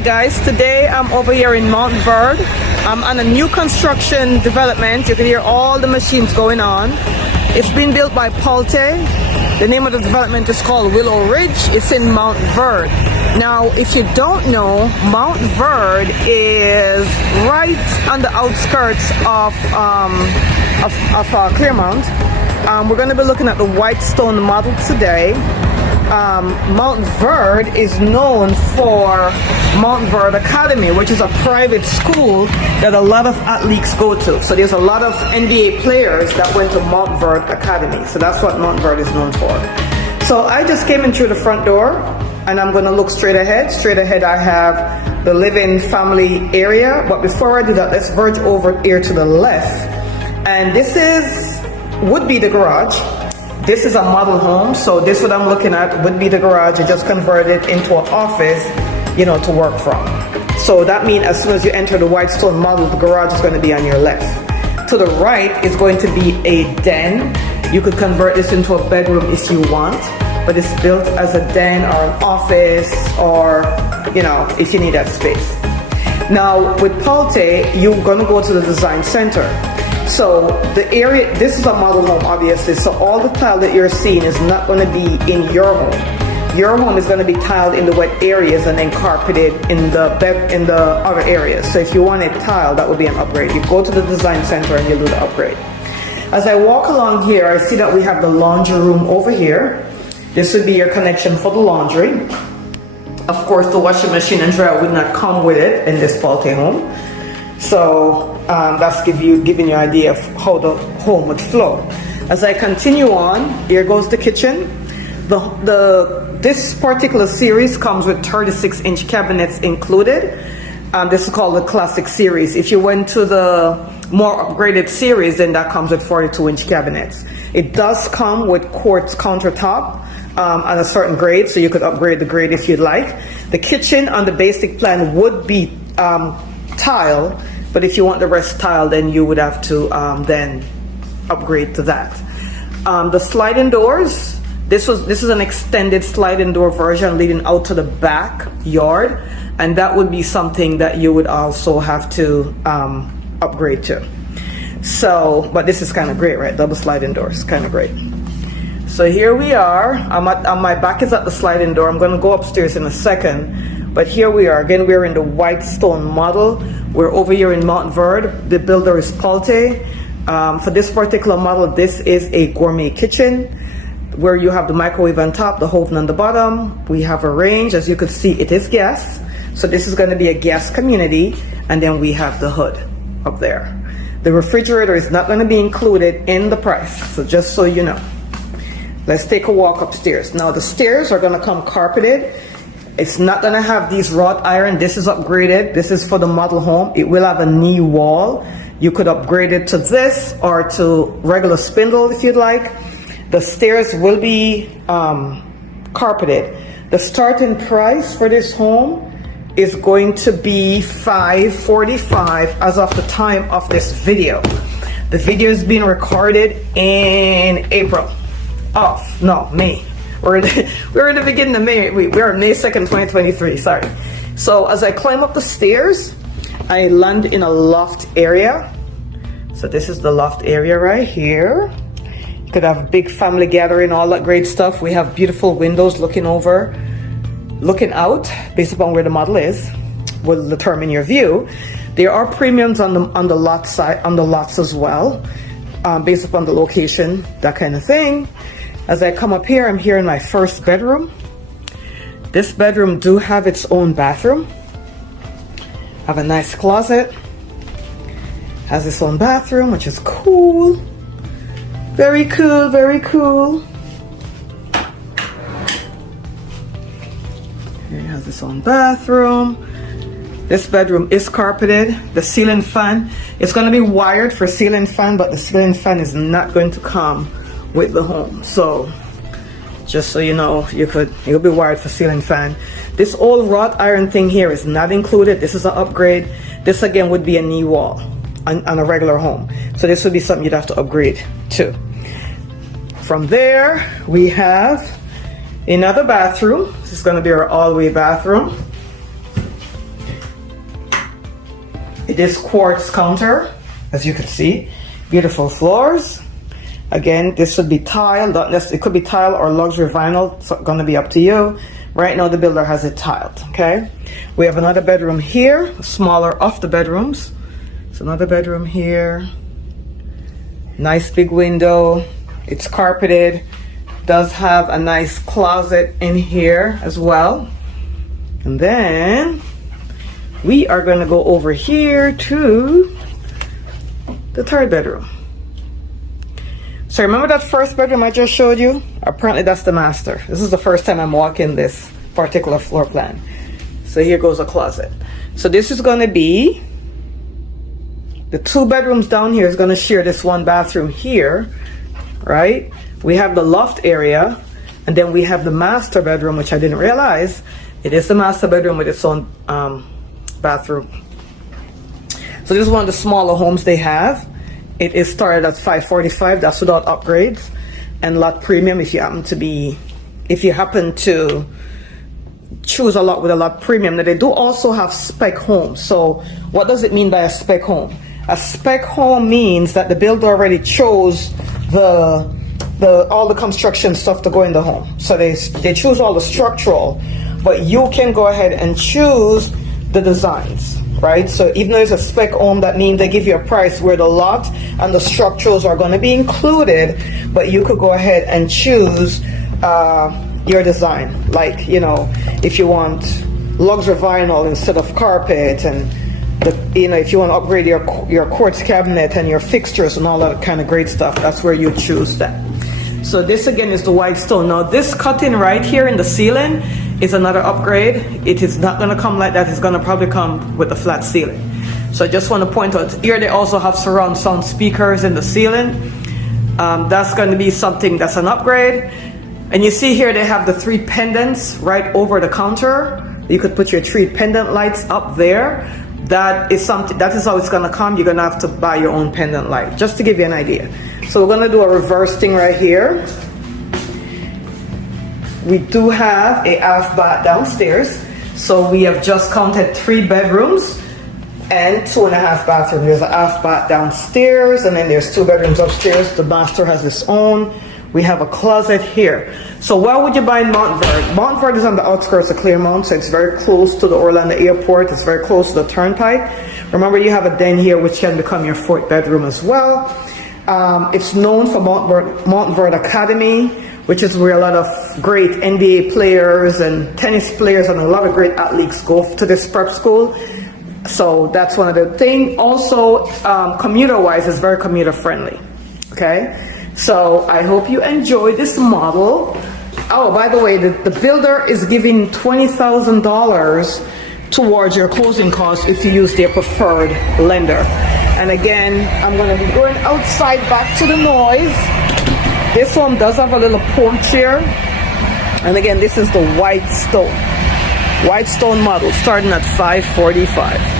Hey guys, today I'm over here in Montverde. I'm on a new construction development. You can hear all the machines going on. It's been built by Palte. The name of the development is called Willow Ridge. It's in Montverde. Now, if you don't know, Montverde is right on the outskirts of Claremont. We're going to be looking at the Whitestone model today. Montverde is known for Montverde Academy, which is a private school that a lot of athletes go to. So there's a lot of NBA players that went to Montverde Academy. So that's what Montverde is known for. So I just came in through the front door and I'm going to look straight ahead. Straight ahead I have the living family area. But before I do that, let's verge over here to the left. And this would be the garage. This is a model home, so this what I'm looking at would be the garage. I just converted it into an office, to work from. So that means as soon as you enter the Whitestone model, the garage is going to be on your left. To the right is going to be a den. You could convert this into a bedroom if you want, but it's built as a den or an office or, if you need that space. Now with Palte, you're going to go to the design center. So the area, this is a model home obviously, so all the tile that you're seeing is not going to be in your home. Your home is going to be tiled in the wet areas and then carpeted in the other areas. So if you want it tiled, that would be an upgrade. You go to the design center and you do the upgrade. As I walk along here, I see that we have the laundry room over here. This would be your connection for the laundry. Of course, the washing machine and dryer would not come with it in this Palte home. So that's giving you an idea of how the home would flow. As I continue on, here goes the kitchen. This particular series comes with 36-inch cabinets included. This is called the classic series. If you went to the more upgraded series, then that comes with 42-inch cabinets. It does come with quartz countertop on a certain grade, so you could upgrade the grade if you'd like. The kitchen on the basic plan would be tile, but if you want the rest tile, then you would have to then upgrade to that. The sliding doors, this is an extended sliding door version leading out to the backyard, and that would be something that you would also have to upgrade to. So, but this is kind of great, right? Double sliding doors, kind of great. So here we are. My back is at the sliding door. I'm going to go upstairs in a second. But here we are. Again, we're in the Whitestone model. We're over here in Montverde. The builder is Palte. For this particular model, this is a gourmet kitchen where you have the microwave on top, the oven on the bottom. We have a range. As you can see, it is gas. So this is going to be a gas community. And then we have the hood up there. The refrigerator is not going to be included in the price. So just so you know. Let's take a walk upstairs. Now the stairs are going to come carpeted. It's not going to have these wrought iron. This is upgraded. This is for the model home. It will have a knee wall. You could upgrade it to this or to regular spindle if you'd like. The stairs will be carpeted. The starting price for this home is going to be $545 as of the time of this video. The video is being recorded in May. We're in the beginning of May. We're May 2nd, 2023. Sorry. So as I climb up the stairs, I land in a loft area. So this is the loft area right here. You could have a big family gathering, all that great stuff. We have beautiful windows looking out based upon where the model is. Will determine your view. There are premiums on the lot side, on the lots as well, based upon the location, that kind of thing. As I come up here, I'm here in my first bedroom. This bedroom do have its own bathroom. Have a nice closet. Has its own bathroom, which is cool. Very cool, very cool. It has its own bathroom. This bedroom is carpeted. The ceiling fan, it's going to be wired for ceiling fan, but the ceiling fan is not going to come with the home. So just so you know, it'll be wired for ceiling fan. This old wrought iron thing here is not included. This is an upgrade. This again would be a knee wall on a regular home. So this would be something you'd have to upgrade to. From there, we have another bathroom. This is going to be our all-way bathroom. It is quartz counter, as you can see. Beautiful floors. Again, this should be tile. It could be tile or luxury vinyl. It's going to be up to you. Right now, the builder has it tiled. Okay. We have another bedroom here, smaller of the bedrooms. So another bedroom here. Nice big window. It's carpeted. Does have a nice closet in here as well. And then we are going to go over here to the third bedroom. So remember that first bedroom I just showed you? Apparently that's the master. This is the first time I'm walking this particular floor plan. So here goes a closet. So this is going to be, the 2 bedrooms down here is going to share this 1 bathroom here, right? We have the loft area, and then we have the master bedroom, which I didn't realize. It is the master bedroom with its own bathroom. So this is one of the smaller homes they have. It is started at $545. That's without upgrades and lot premium. If you happen to choose a lot with a lot premium. Now they do also have spec homes. So what does it mean by a spec home? A spec home means that the builder already chose all the construction stuff to go in the home. So they choose all the structural, but you can go ahead and choose the designs. Right, so even though it's a spec home, that means they give you a price where the lot and the structurals are going to be included, but you could go ahead and choose your design. Like, you know, if you want luxury vinyl instead of carpet, and if you want to upgrade your quartz cabinet and your fixtures and all that kind of great stuff, that's where you choose that. So this again is the white stone. Now this cutting right here in the ceiling is another upgrade. It is not going to come like that. It's going to probably come with a flat ceiling. So I just want to point out here they also have surround sound speakers in the ceiling. That's going to be something that's an upgrade. And you see here they have the 3 pendants right over the counter. You could put your 3 pendant lights up there. That is how it's going to come. You're going to have to buy your own pendant light, just to give you an idea. So we're going to do a reverse thing right here. We do have a half bath downstairs. So we have just counted 3 bedrooms and 2.5 bathrooms. There's a half bath downstairs, and then there's 2 bedrooms upstairs. The master has its own. We have a closet here. So where would you buy in Montverde? Montverde is on the outskirts of Claremont, so it's very close to the Orlando airport. It's very close to the turnpike. Remember, you have a den here, which can become your 4th bedroom as well. It's known for Montverde Academy, which is where a lot of great NBA players and tennis players and a lot of great athletes go to this prep school. So that's one of the things. Also, commuter-wise, it's very commuter-friendly. Okay? So I hope you enjoy this model. Oh, by the way, the builder is giving $20,000 towards your closing costs if you use their preferred lender. And again, I'm going to be going outside back to the noise. This one does have a little porch here. And again, this is the white stone model starting at $545.